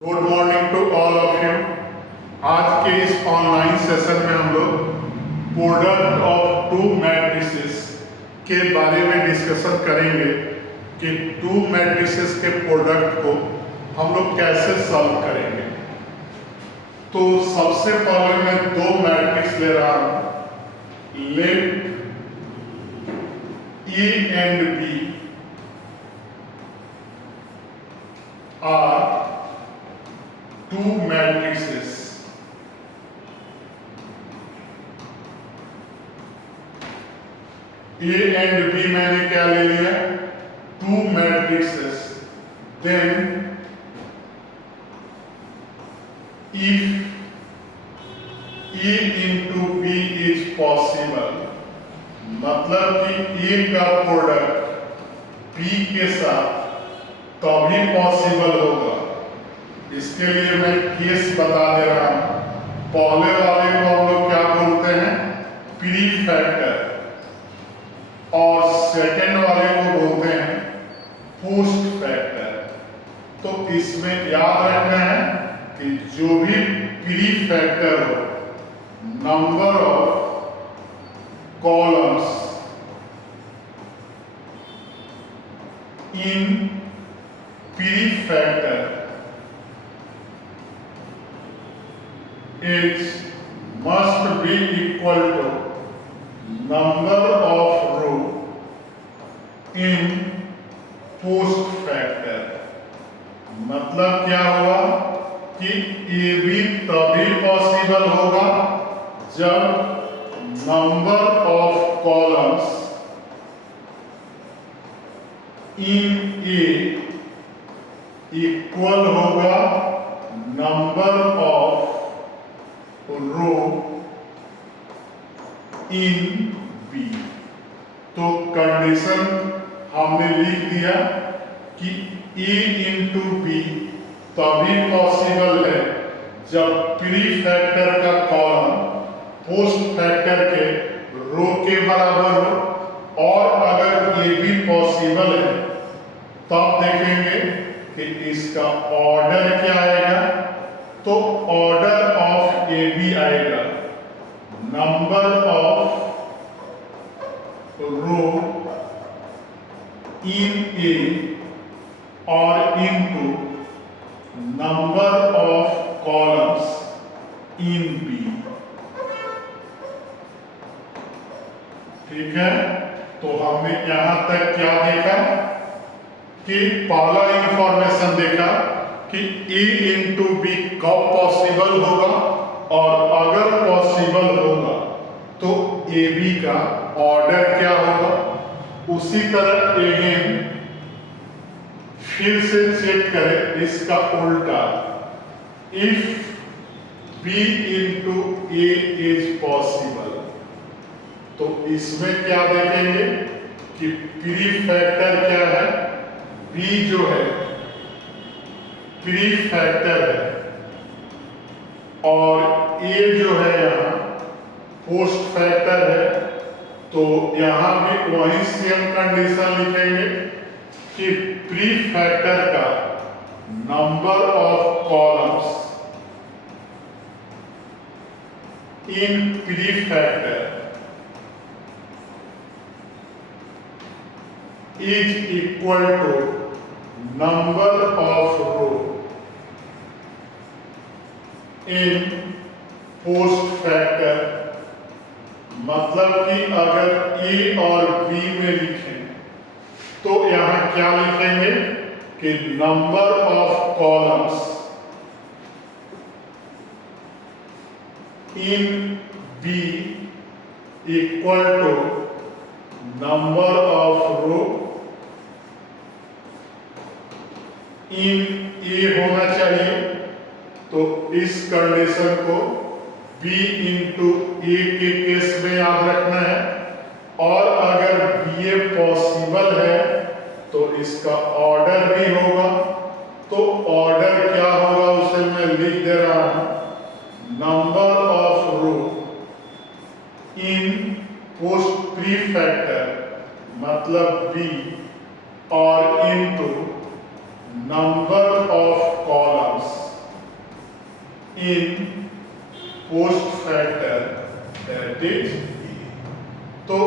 Good morning to all of you. आज के इस ऑनलाइन सेशन में हम लोग प्रोडक्ट ऑफ टू मैट्रिसेस के बारे में डिस्कशन करेंगे कि टू मैट्रिसेस के प्रोडक्ट को हम लोग कैसे सॉल्व करेंगे। तो सबसे पहले मैं दो मैट्रिक्स ले रहा हूं। Let A and B are two matrices. A and B मैंने क्या ले लिया? Two matrices. Then if A into B is possible, मतलब कि ए का प्रोडक्ट बी के साथ तभी पॉसिबल होगा। इसके लिए मैं केस बता दे रहा हूं। पहले वाले को हम लोग क्या बोलते हैं? प्री फैक्टर, और सेकेंड वाले को बोलते हैं पोस्ट फैक्टर। तो इसमें याद रखना है कि जो भी प्री फैक्टर हो, number of columns in pre factor is must be equal to number of row in post factor। मतलब क्या हुआ कि ए बी तभी पॉसिबल होगा जब number of columns in A equal होगा number of row in B. तो condition हमने लिख दिया कि ए इंटू बी तभी पॉसिबल है जब प्री फैक्टर का कॉलम पोस्ट फैक्टर के रो के बराबर हो। और अगर ये भी पॉसिबल है तब देखेंगे कि इसका ऑर्डर क्या आएगा। तो ऑर्डर ऑफ ए बी आएगा number of row in A और into number of columns in B. ठीक है, तो हमने यहां तक क्या देखा कि पहला इंफॉर्मेशन देखा कि ए इंटू बी कब पॉसिबल होगा, और अगर पॉसिबल होगा तो ए बी का ऑर्डर क्या होगा। उसी तरह अगेन फिर से चेक करें इसका उल्टा। If B into A is possible, तो इसमें क्या देखेंगे कि प्री फैक्टर क्या है? बी जो है प्री फैक्टर है, और ए जो है यहाँ पोस्ट फैक्टर है। तो यहाँ भी वही सेम कंडीशन लिखेंगे कि प्री फैक्टर का number of columns in pre factor is equal to number of row in post factor. मतलब कि अगर ए और बी में लिखें तो यहां क्या लिखेंगे कि number of columns in B equal to number of row in A होना चाहिए। तो इस कंडीशन को B इंटू ए के केस में याद रखना है। और अगर बी ए पॉसिबल है तो इसका ऑर्डर भी होगा। तो ऑर्डर क्या होगा उसे मैं लिख दे रहा हूं, number of row in post pre factor मतलब B और into number of columns in post factor that is A. तो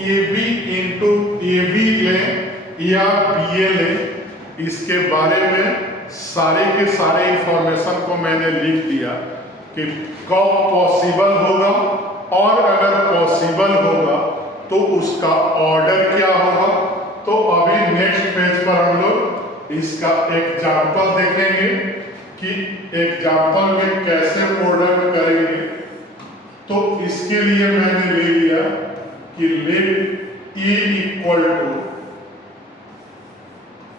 A B into A B लें या बी ए लें, इसके बारे में सारे के सारे इंफॉर्मेशन को मैंने लिख दिया कि कब पॉसिबल होगा, और अगर पॉसिबल होगा तो उसका ऑर्डर क्या होगा। तो अभी नेक्स्ट पेज पर हम लोग इसका एग्जाम्पल देखेंगे कि एग्जाम्पल में कैसे प्रोडक्ट करेंगे। तो इसके लिए मैंने ले लिया कि late A equal to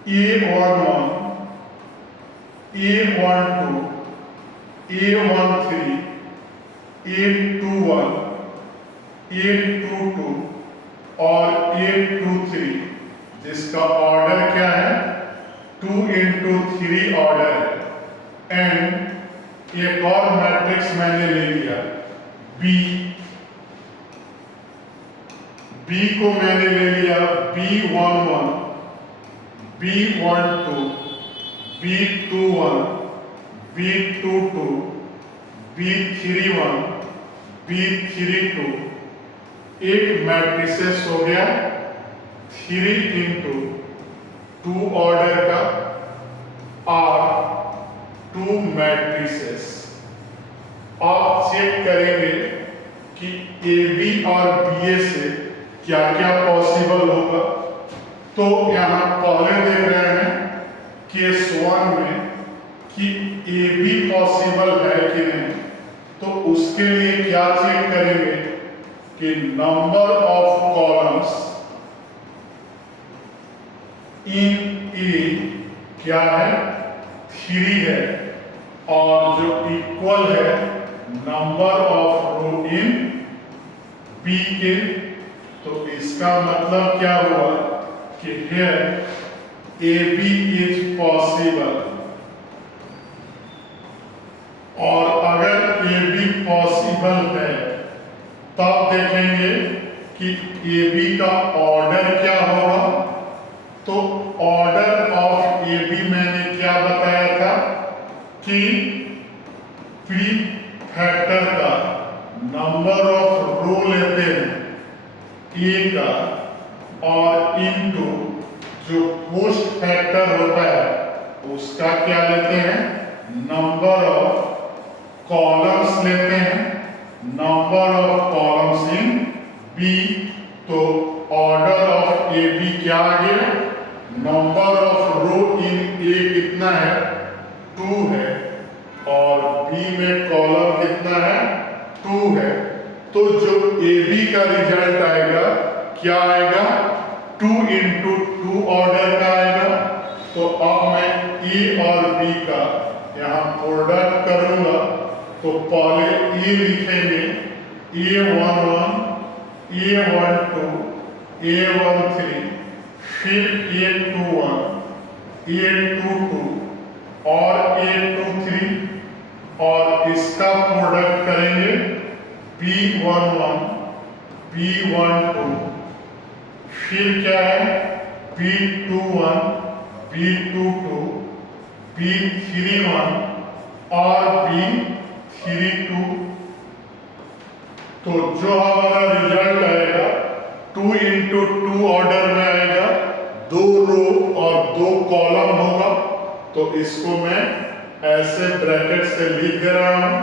A11, A12, A13, A21, A22 और A23, जिसका ऑर्डर क्या है 2 into 3 ऑर्डर है। एंड एक और मैट्रिक्स मैंने ले लिया बी को मैंने ले लिया B11, B12, B21, B22, B31, B32, एक मैट्रिसेस हो गया 3 into 2 ऑर्डर का और 2 मैट्रिसेस। आप चेक करेंगे कि ए बी और बी ए से क्या क्या पॉसिबल होगा। तो यहाँ पहले देख रहे हैं केस 1 में कि ए बी पॉसिबल है कि नहीं। तो उसके लिए क्या चेक करेंगे कि number of columns in A क्या है 3 है, और जो इक्वल है number of row in B के। तो इसका मतलब क्या हुआ कि here AB is possible, और अगर AB पॉसिबल है तब देखेंगे कि AB का ऑर्डर क्या होगा। तो ऑर्डर ऑफ AB मैंने क्या बताया था कि प्री फैक्टर का नंबर ऑफ रो लेते हैं ए का, और इनटू जो पोस्ट फैक्टर होता है उसका क्या लेते हैं नंबर ऑफ कॉलम्स लेते हैं, number of columns in B. तो ऑर्डर ऑफ ए बी क्या आ गया, नंबर ऑफ रो इन ए कितना है 2 है, और बी में कॉलम कितना है 2 है। तो जो ए बी का रिजल्ट आएगा क्या आएगा 2 into 2 ऑर्डर का आएगा। तो अब मैं ए और बी का यहाँ प्रोडक्ट करूंगा। तो पहले ए लिखेंगे A11, A12, A13, फिर A21, A22 और A23, और इसका प्रोडक्ट करेंगे B11, B12, फिर क्या है B21, B22, B31 और B32। तो जो हमारा रिजल्ट आएगा 2 into 2 ऑर्डर में आएगा, 2 रो और 2 कॉलम होगा। तो इसको मैं ऐसे ब्रैकेट से लिख दे रहा हूं,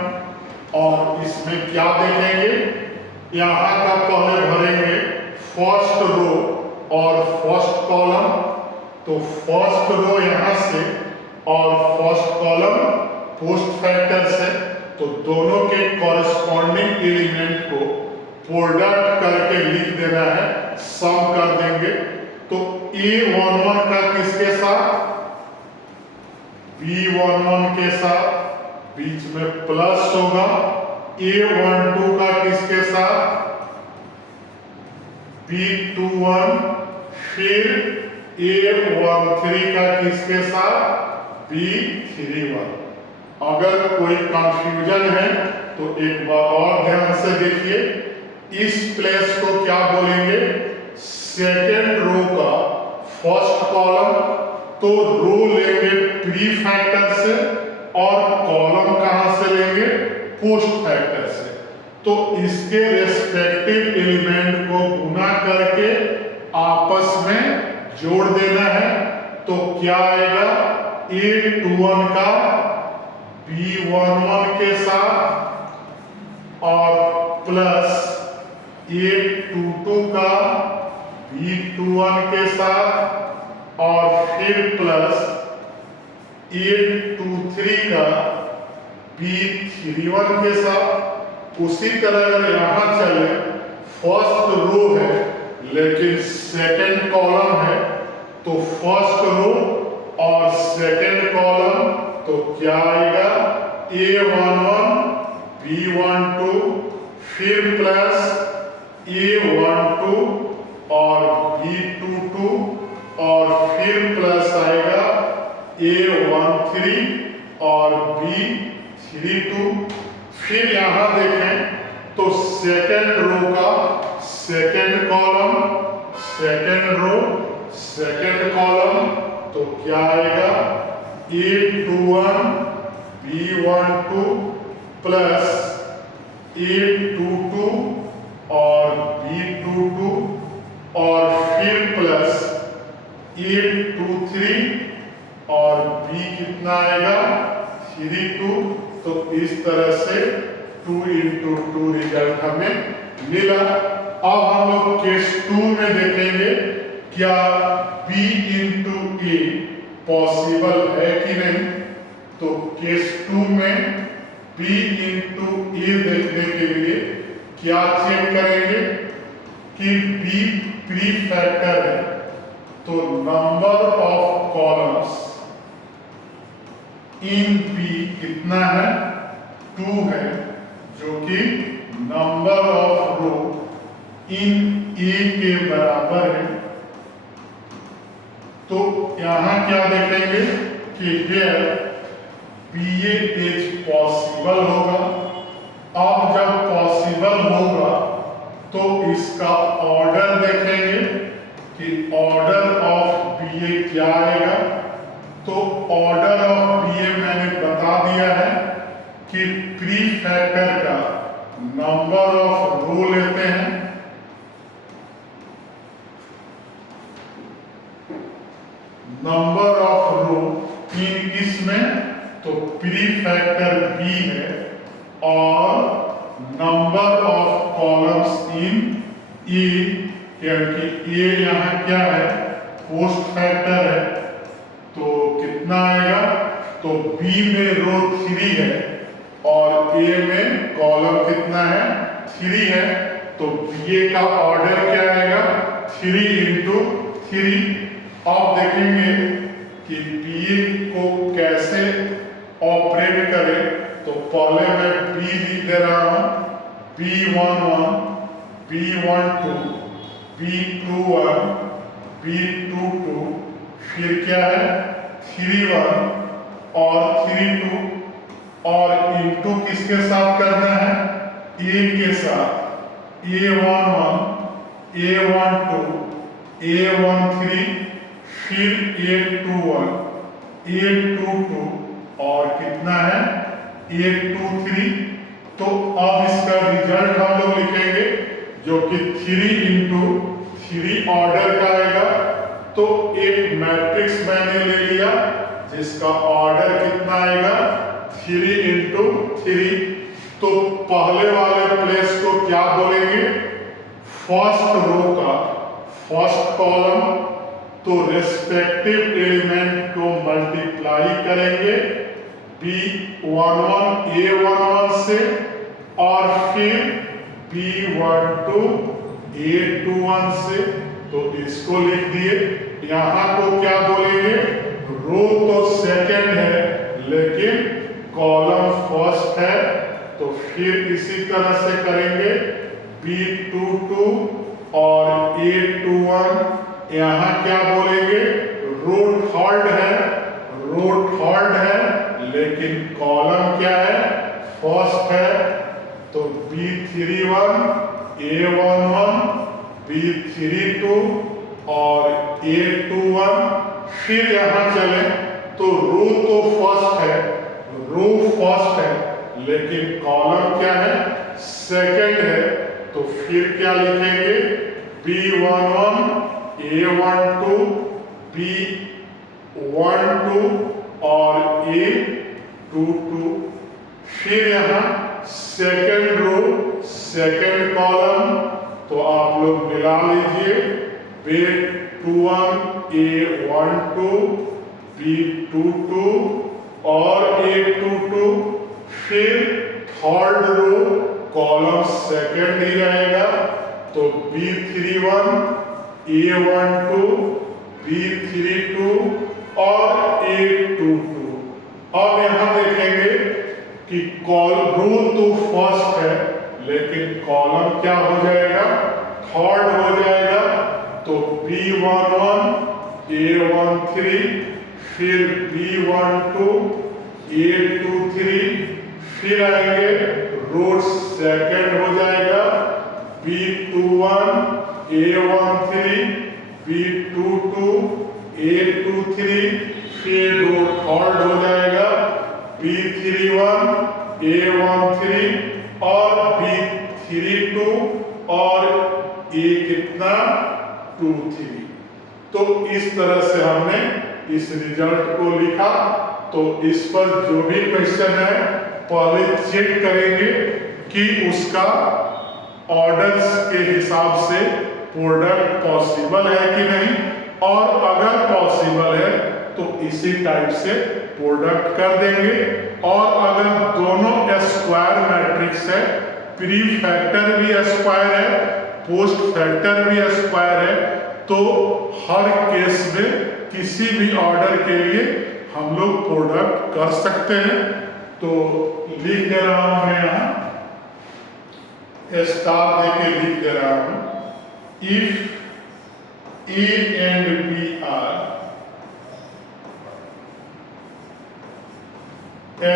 और इसमें क्या देखेंगे यहां का पहले भरेंगे फर्स्ट रो और फर्स्ट कॉलम। तो फर्स्ट रो यहां से और फर्स्ट कॉलम पोस्ट फैक्टर से, तो दोनों के कॉरेस्पॉन्डिंग एलिमेंट को प्रोडक्ट करके लिख देना है, सम कर देंगे। तो A11 का किसके साथ B11 के साथ, बीच में प्लस होगा। A12 का किसके साथ B21, फिर A13 का किसके साथ B31। अगर कोई कंफ्यूजन है तो एक बार और ध्यान से देखिए, इस प्लेस को क्या बोलेंगे सेकेंड रो का फर्स्ट कॉलम। तो रो लेंगे प्री फैक्टर से, और कॉलम कहां से लेंगे करेंगे? पोस्ट फैक्टर से। तो इसके रेस्पेक्टिव एलिमेंट को गुना करके आपस में जोड़ देना है। तो क्या आएगा? A21 का B11 के साथ और प्लस A22 का B21 के साथ और फिर प्लस A23 का B31 के साथ। उसी तरह अगर यहां चले, फर्स्ट रो है लेकिन सेकंड कॉलम है, तो फर्स्ट रो और सेकंड कॉलम तो क्या आएगा? A11 B12 फिर प्लस A12 और B22 और फिर प्लस आएगा A13 और B32। फिर यहां देखें तो सेकंड रो का second column, second row, second column तो क्या आएगा? A21 B12 प्लस A22 और B22 और फिर प्लस A23 और B कितना आएगा? 32। तो इस तरह से 2 into 2 रिजल्ट हमें मिला। अब हम लोग केस 2 में देखेंगे क्या B into A पॉसिबल है कि नहीं। तो केस 2 में B into A देखने के लिए क्या चेक करेंगे कि B प्री फैक्टर है, तो number of columns in B कितना है? 2 है, जो कि number of row in A के बराबर है। तो यहां क्या देखेंगे कि here BA इज पॉसिबल होगा। अब जब पॉसिबल होगा तो इसका ऑर्डर देखेंगे कि ऑर्डर ऑफ BA क्या आएगा। तो ऑर्डर ऑफ BA मैंने बता दिया है कि प्री फैक्टर का नंबर ऑफ रो लेते हैं, नंबर ऑफ रो इन किस में? तो प्री फैक्टर B है और number of columns in E, क्योंकि A यहां क्या है? पोस्ट फैक्टर है। तो कितना आएगा? तो B में रो 3 है और A में कॉलम कितना है? 3 है। तो BA का ऑर्डर क्या आएगा? 3 into 3। अब देखेंगे कि BA को कैसे ऑपरेट करें। तो पहले मैं B लिख दे रहा हूं, B11 B12 B21 B22 फिर क्या है? 31 और 32 और इनटू किसके साथ करना है? A के साथ। A11 A12 A13 फिर A21 A22 और कितना है? A23। तो अब इसका रिजल्ट हम लोग लिखेंगे जो कि 3 into 3 ऑर्डर का आएगा। तो एक मैट्रिक्स मैंने ले लिया जिसका ऑर्डर कितना आएगा? 3 into 3। तो पहले वाले प्लेस को क्या बोलेंगे? फर्स्ट रो का फर्स्ट कॉलम। तो रेस्पेक्टिव एलिमेंट को मल्टीप्लाई करेंगे B11 A11 से और फिर B12 A21 से। तो इसको लिख दिए। यहां को क्या बोलेंगे? रो तो सेकंड है लेकिन कॉलम फर्स्ट है। तो फिर इसी तरह से करेंगे B22 और A21। यहां क्या बोलेंगे? रो थर्ड है, रो थर्ड है लेकिन कॉलम क्या है? फर्स्ट है। तो B31 A11 B32 और A21। फिर यहां चले तो रो तो फर्स्ट है, रो फर्स्ट है लेकिन कॉलम क्या है, सेकंड है। तो फिर क्या लिखेंगे, B11 A12 B12 और A22। फिर यहाँ सेकंड रो सेकंड कॉलम, तो आप लोग मिला लीजिए, B21 A12 B22 और A22। फिर थर्ड रो कॉलम सेकंड ही रहेगा, तो B31 A12 B32 और A22। अब यहां देखेंगे कि रूल तो फर्स्ट है, लेकिन कॉलम क्या हो जाएगा, थर्ड हो जाएगा। तो B11 A13 फिर B12 A23, फिर आएंगे रो सेकंड हो जाएगा B21 A13 B22 A23, फिर रो थर्ड हो जाएगा B31 A13 और B32 और A कितना 23। तो इस तरह से हमने इस रिजल्ट को लिखा। तो इस पर जो भी क्वेश्चन है पहले चेक करेंगे कि उसका ऑर्डर्स के हिसाब से प्रोडक्ट पॉसिबल है कि नहीं, और अगर पॉसिबल है तो इसी टाइप से प्रोडक्ट कर देंगे। और अगर दोनों स्क्वायर मैट्रिक्स है, प्री फैक्टर भी स्क्वायर है पोस्ट फैक्टर भी स्क्वायर है, तो हर केस में किसी भी ऑर्डर के लिए हम लोग प्रोडक्ट कर सकते हैं। तो लिख दे रहा हूं मैं यहां, स्टार देके लिख दे रहा हूं, if A and B are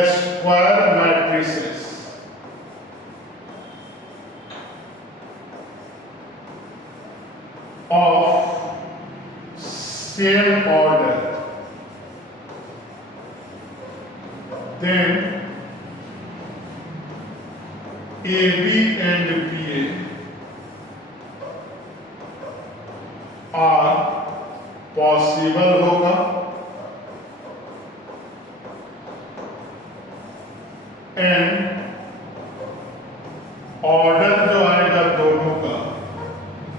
square matrices of same order, then AB and BA are possible होगा, एंड ऑर्डर जो आएगा दोनों का,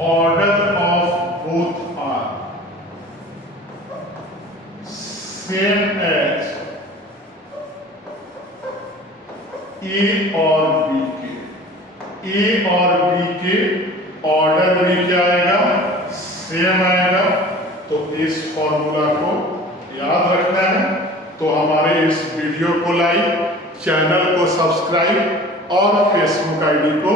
order of both are same as A और बी के। ए और बी के ऑर्डर भी क्या आएगा, सेम आएगा। तो इस फॉर्मूला को याद रखना है। तो हमारे इस वीडियो को लाइक, चैनल को सब्सक्राइब और फेसबुक आईडी को